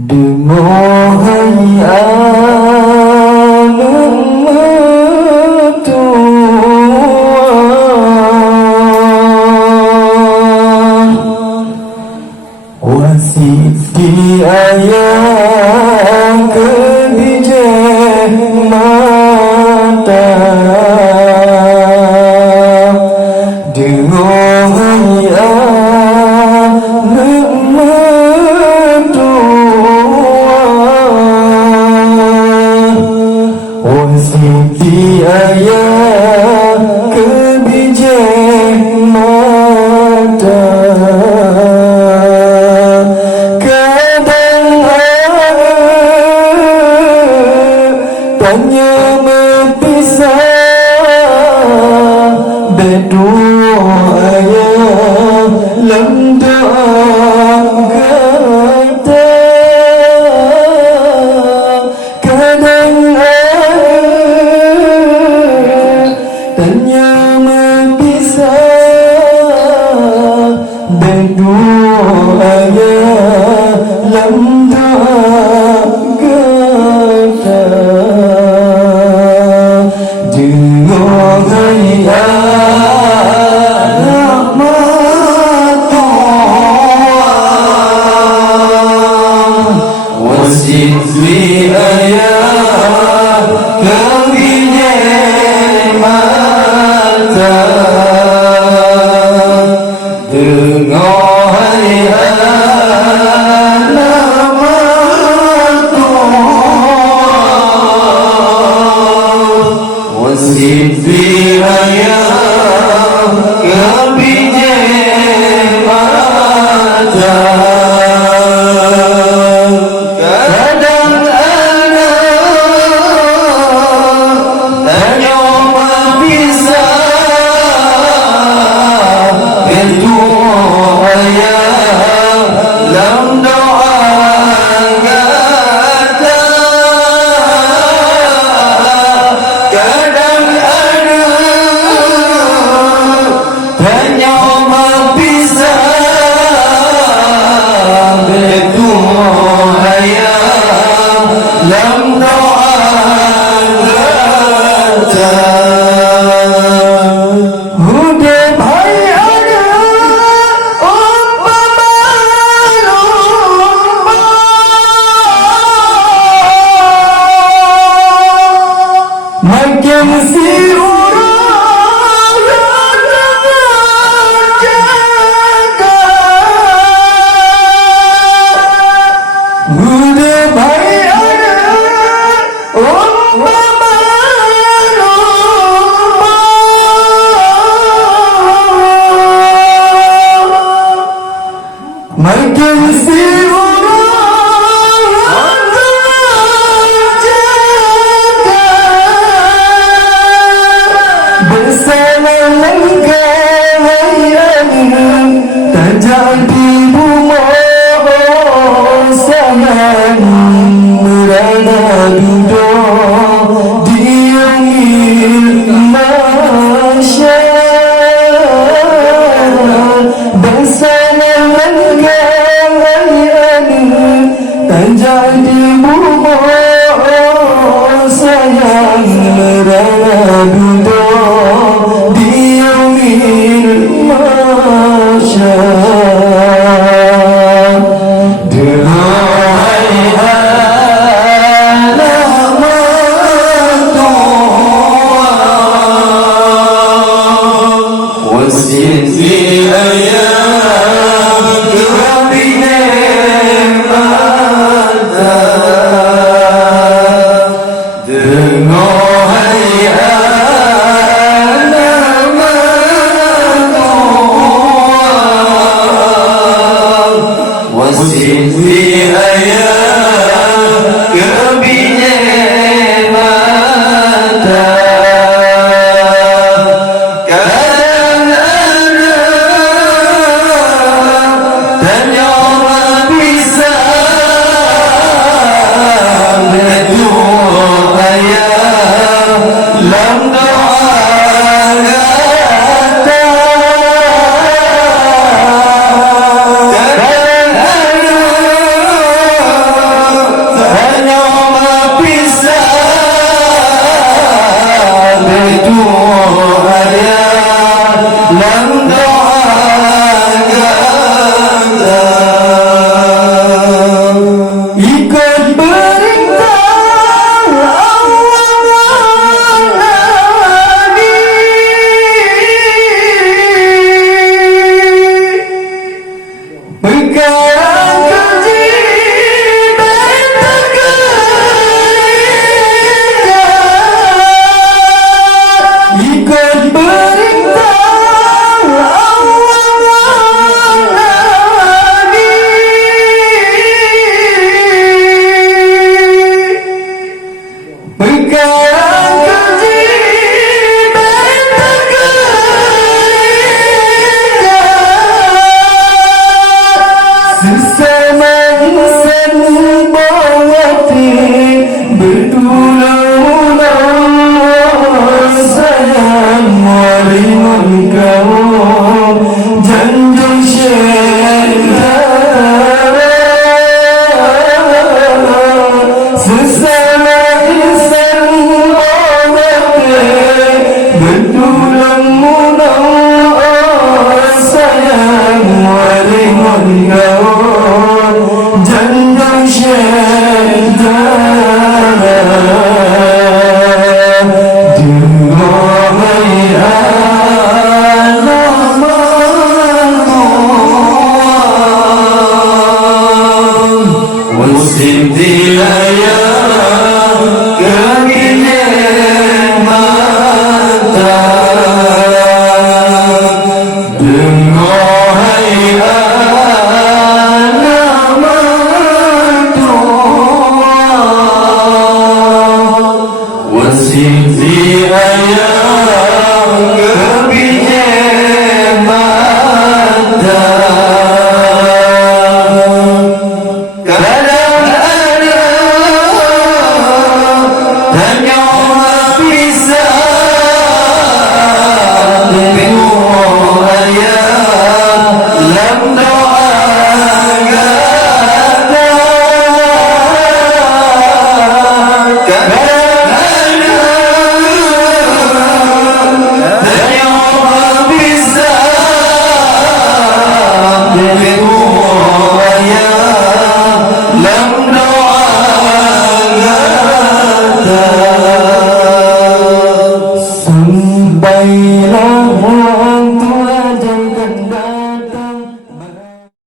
Demohai alam Tuhan, wasiti ayah kebijak mata. Demohai alam Siti ayah kebijak mata. Kadang tanya berpisah, berdoa ayah lam doa kata. Kadang tanya berpisah, berdoa ayah lam doa kata. Dengar ayah Tuhan, wasitli ayah kebijak mata. Dengar ayah nama Tuhan, wasitli ayah kebijak mata. Kadang ada tanya berpisah, berdoa ayah lam doa kata. Kadang ada tanya berpisah, berdoa ayah lam doa kata. Huda bhai ada umpama lumba, makin si orang jaga. Huda bhai ada umpama lumba, makin si orang jaga. Bersama lengkap ayam tak jadi bumah, sangat merana duduk diambil masyarakat. Bersama lengkap ayam tak jadi bumah, sayang merana duduk diambil masyarakat. Sesama insan bawati berulang-ulang sayang wariman kau janjang syedara. Sesama insan bawati berulang-ulang sayang wariman kau janjang syedara. Duhai alam musim dilaya keginian mata. Duhai Sisi ayam kebijak mata. Kadang ada hanya bisa bingung ayam dalam doa kata. Kadang